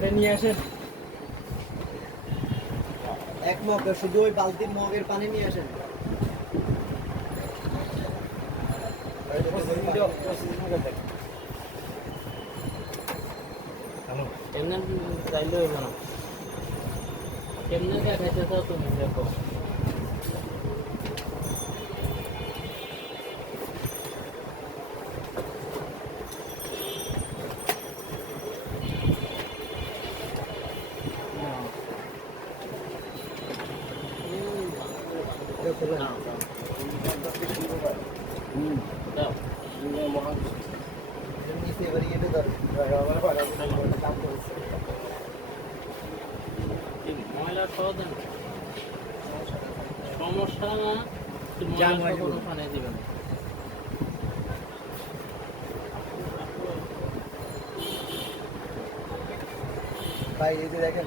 ওটা নিয়ে আসেন। এক মগ শুধু ওই বালতির মগের পানি নিয়ে আসেন। কেমনে চাইলে কেমনে দেখাইতে চাও তুমি দেখো। সমস্যা না দিবেন ভাই এই যে দেখেন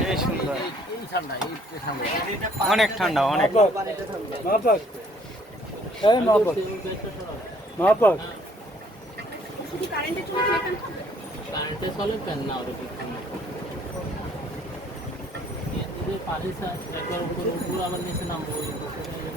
পানি একবার উপরে উপরে আবার নিচে নামবো।